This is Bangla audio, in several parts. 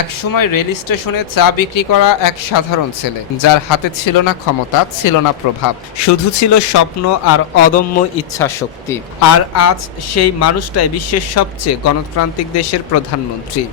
একসময় রেল স্টেশনে চা বিক্রি করা এক সাধারণ ছেলে, যার হাতে ছিল না ক্ষমতা, ছিল না প্রভাব, শুধু ছিল স্বপ্ন আর অদম্য ইচ্ছা শক্তি। আর আজ সেই মানুষটাই বিশ্বের সবচেয়ে গণতান্ত্রিক দেশের প্রধানমন্ত্রী।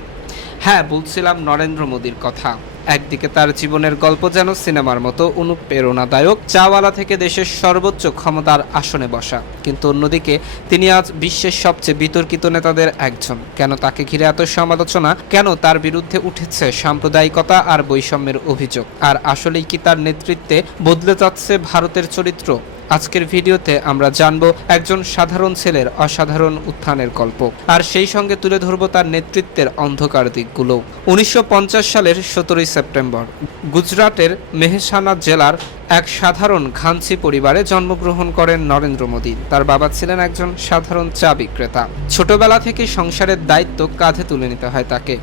হ্যাঁ, বলছিলাম নরেন্দ্র মোদীর কথা। একদিকে তার জীবনের গল্প যেন সিনেমার মতো অনুপ্রেরণাদায়ক, চাওয়ালা থেকে দেশের সর্বোচ্চ ক্ষমতার আসনে বসা, কিন্তু অন্যদিকে তিনি আজ বিশ্বের সবচেয়ে বিতর্কিত নেতাদের একজন। কেন তাকে ঘিরে এত সমালোচনা? কেন তার বিরুদ্ধে উঠেছে সাম্প্রদায়িকতা আর বৈষম্যের অভিযোগ? আর আসলেই কি তার নেতৃত্বে বদলে যাচ্ছে ভারতের চরিত্র? আজকের ভিডিওতে আমরা জানব একজন সাধারণ ছেলের অসাধারণ উত্থানের গল্প, আর সেই সঙ্গে তুলে ধরব তার নেতৃত্বের অন্ধকার দিকগুলো। 1950 সালের 17 সেপ্টেম্বর গুজরাটের মেহসানা জেলার এক সাধারণ ঘাঞ্চি পরিবারে জন্মগ্রহণ করেন নরেন্দ্র মোদী। তার বাবা ছিলেন একজন সাধারণ চা বিক্রেতা। ছোটবেলা থেকে সংসারের দায়িত্ব কাঁধে তুলে নিতে হয় তাকে।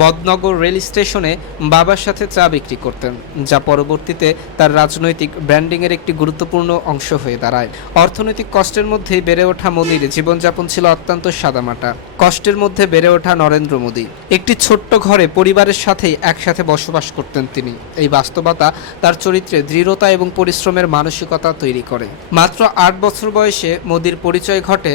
বদনগর রেল স্টেশনে বাবার সাথে চা বিক্রি করতেন, যা পরবর্তীতে তার রাজনৈতিক ব্র্যান্ডিংয়ের একটি গুরুত্বপূর্ণ অংশ হয়ে দাঁড়ায়। অর্থনৈতিক কষ্টের মধ্যেই বেড়ে ওঠা মোদীর জীবনযাপন ছিল অত্যন্ত সাদামাটা। কষ্টের মধ্যে বেড়ে ওঠা নরেন্দ্র মোদী একটি ছোট্ট ঘরে পরিবারের সাথেই একসাথে বসবাস করতেন তিনি। এই বাস্তবতা তার চরিত্রে দৃঢ়তা এবং পরিশ্রমের মানসিকতা তৈরি করে। মাত্র 8 বছর বয়সে মোদীর পরিচয় ঘটে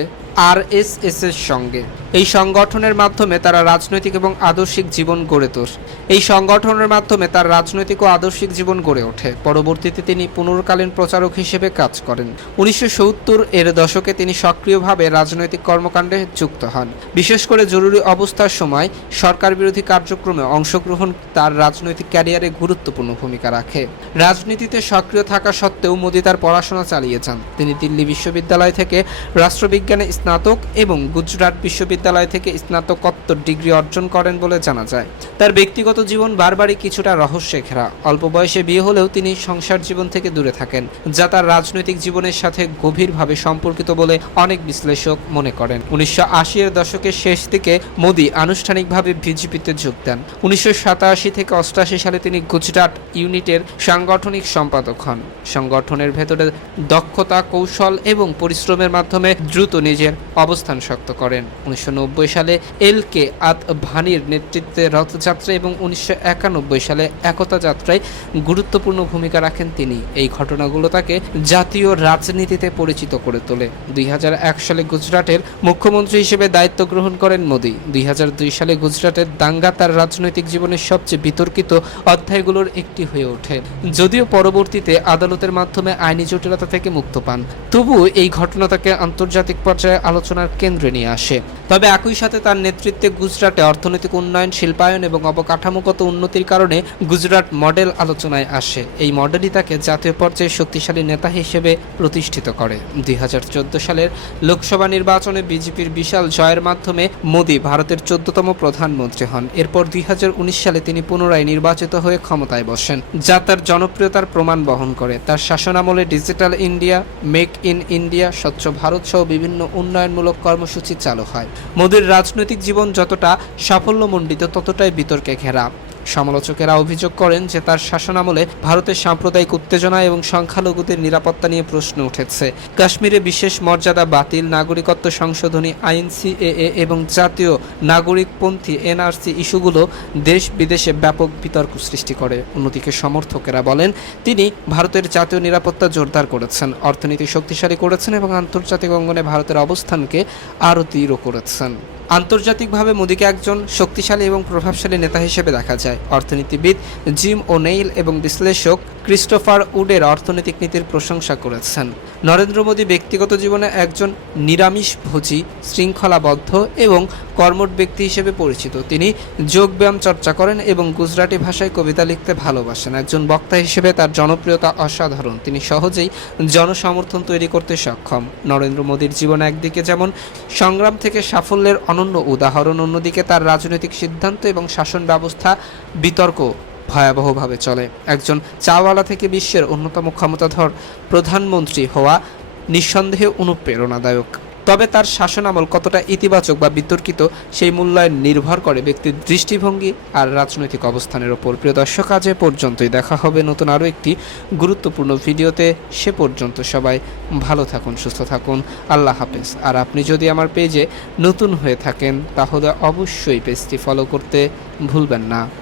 আরএসএস এর সঙ্গে। এই সংগঠনের মাধ্যমে তারা রাজনৈতিক এবং আদর্শিক জীবন গড়ে তোলে। এই সংগঠনের মাধ্যমে তার রাজনৈতিক ও আদর্শিক জীবন গড়ে ওঠে। পরবর্তীতে তিনি পুনর্কালীন প্রচারক হিসেবে কাজ করেন। 1970 এর দশকে তিনি সক্রিয়ভাবে রাজনৈতিক কর্মকাণ্ডে যুক্ত হন। বিশেষ করে জরুরি অবস্থার সময় সরকার বিরোধী কার্যক্রমে অংশগ্রহণ তার রাজনৈতিক ক্যারিয়ারে গুরুত্বপূর্ণ ভূমিকা রাখে। রাজনীতিতে সক্রিয় থাকা সত্ত্বেও মোদী তার পড়াশোনা চালিয়ে যান। তিনি দিল্লি বিশ্ববিদ্যালয় থেকে রাষ্ট্রবিজ্ঞানে স্নাতক এবং গুজরাট বিশ্ববিদ্যালয় থেকে স্নাতকোত্তর ডিগ্রি অর্জন করেন বলে জানা যায়। তার ব্যক্তিগত জীবন বারবারই কিছুটা রহস্যে ঘেরা। অল্প বয়সে বিয়ে হলেও তিনি সংসার জীবন থেকে দূরে থাকেন, যা তার রাজনৈতিক জীবনের সাথে গভীরভাবে সম্পর্কিত বলে অনেক বিশ্লেষক মনে করেন। 1980 এর দশকের শেষ দিকে মোদী আনুষ্ঠানিকভাবে বিজেপিতে যোগ দেন। 1987 থেকে 88 সালে তিনি গুজরাট ইউনিটের সাংগঠনিক সম্পাদক হন। সংগঠনের ভেতরে দক্ষতা, কৌশল এবং পরিশ্রমের মাধ্যমে দ্রুত নিজের অবস্থান শক্ত করেন। 1990 সালে এল.কে. আদভানির নেতৃত্বে রথযাত্রা এবং 1991 সালে একতা যাত্রায় গুরুত্বপূর্ণ ভূমিকা রাখেন তিনি। এই ঘটনাগুলো তাকে জাতীয় রাজনীতিতে পরিচিত করে তোলে। 2001 সালে গুজরাটের মুখ্যমন্ত্রী হিসেবে দায়িত্ব গ্রহণ করেন মোদী। 2002 সালে গুজরাটের দাঙ্গা তার রাজনৈতিক জীবনের সবচেয়ে বিতর্কিত অধ্যায়গুলোর একটি হয়ে ওঠে। যদিও পরবর্তীতে আদালতের মাধ্যমে আইনি জটিলতা থেকে মুক্ত পান, তবুও এই ঘটনা তাকে আন্তর্জাতিক পর্যায়ে আলোচনার কেন্দ্রে নিয়ে আসে। তবে একই সাথে তার নেতৃত্বে গুজরাটে অর্থনৈতিক উন্নয়ন, শিল্পায়ন এবং অবকাঠামোগত উন্নতির কারণে গুজরাট মডেল আলোচনায় আসে। এই মডেলই তাকে জাতীয় পর্যায়ে শক্তিশালী নেতা হিসেবে প্রতিষ্ঠিত করে। 2014 সালের লোকসভা নির্বাচনে বিজেপির বিশাল জয়ের মাধ্যমে মোদী ভারতের 14তম প্রধানমন্ত্রী হন। এরপর 2019 সালে তিনি পুনরায় নির্বাচিত হয়ে ক্ষমতায় বসেন, যা তার জনপ্রিয়তার প্রমাণ বহন করে। তার শাসনামলে digital India, make in India, স্বচ্ছ ভারত সহ বিভিন্ন উন্নয়নমূলক কর্মসূচি চালু হয়। মোদীর রাজনৈতিক জীবন যতটা সাফল্যমণ্ডিত, ততটাই বিতর্কে ঘেরা। সমালোচকেরা অভিযোগ করেন যে তার শাসনামলে ভারতের সাম্প্রদায়িক উত্তেজনা এবং সংখ্যালঘুদের নিরাপত্তা নিয়ে প্রশ্ন উঠেছে। কাশ্মীরে বিশেষ মর্যাদা বাতিল, নাগরিকত্ব সংশোধনী আইন সিএএ এবং জাতীয় নাগরিকপন্থী এনআরসি ইস্যুগুলো দেশ বিদেশে ব্যাপক বিতর্ক সৃষ্টি করে। অন্যদিকে সমর্থকেরা বলেন তিনি ভারতের জাতীয় নিরাপত্তা জোরদার করেছেন, অর্থনীতি শক্তিশালী করেছেন এবং আন্তর্জাতিক অঙ্গনে ভারতের অবস্থানকে আরও দৃঢ় করেছেন। আন্তর্জাতিকভাবে মোদীকে একজন শক্তিশালী এবং প্রভাবশালী নেতা হিসেবে দেখা যায়। অর্থনীতিবিদ জিম ও'নেইল এবং বিশ্লেষক ক্রিস্টোফার উডের অর্থনৈতিক নীতির প্রশংসা করেছেন। নরেন্দ্র মোদী ব্যক্তিগত জীবনে একজন নিরামিষভোজী, শৃঙ্খলাবদ্ধ এবং কর্মঠ ব্যক্তি হিসেবে পরিচিত। তিনি যোগব্যায়াম চর্চা করেন এবং গুজরাটি ভাষায় কবিতা লিখতে ভালোবাসেন। একজন বক্তা হিসেবে তার জনপ্রিয়তা অসাধারণ। তিনি সহজেই জনসমর্থন তৈরি করতে সক্ষম। নরেন্দ্র মোদীর জীবন একদিকে যেমন সংগ্রাম থেকে সাফল্যের অনন্য উদাহরণ, অন্যদিকে তার রাজনৈতিক সিদ্ধান্ত এবং শাসন ব্যবস্থা বিতর্ক ভয়াবহভাবে চলে। একজন চাওয়ালা থেকে বিশ্বের অন্যতম ক্ষমতাধর প্রধানমন্ত্রী হওয়া নিঃসন্দেহে অনুপ্রেরণাদায়ক। তবে তার শাসনামল কতটা ইতিবাচক বা বিতর্কিত সেই মূল্যায়ন নির্ভর করে ব্যক্তির দৃষ্টিভঙ্গি আর রাজনৈতিক অবস্থানের ওপর। প্রিয় দর্শক, আজ এ পর্যন্তই। দেখা হবে নতুন আরও একটি গুরুত্বপূর্ণ ভিডিওতে। সে পর্যন্ত সবাই ভালো থাকুন, সুস্থ থাকুন। আল্লাহ হাফেজ। আর আপনি যদি আমার পেজে নতুন হয়ে থাকেন তাহলে অবশ্যই পেজটি ফলো করতে ভুলবেন না।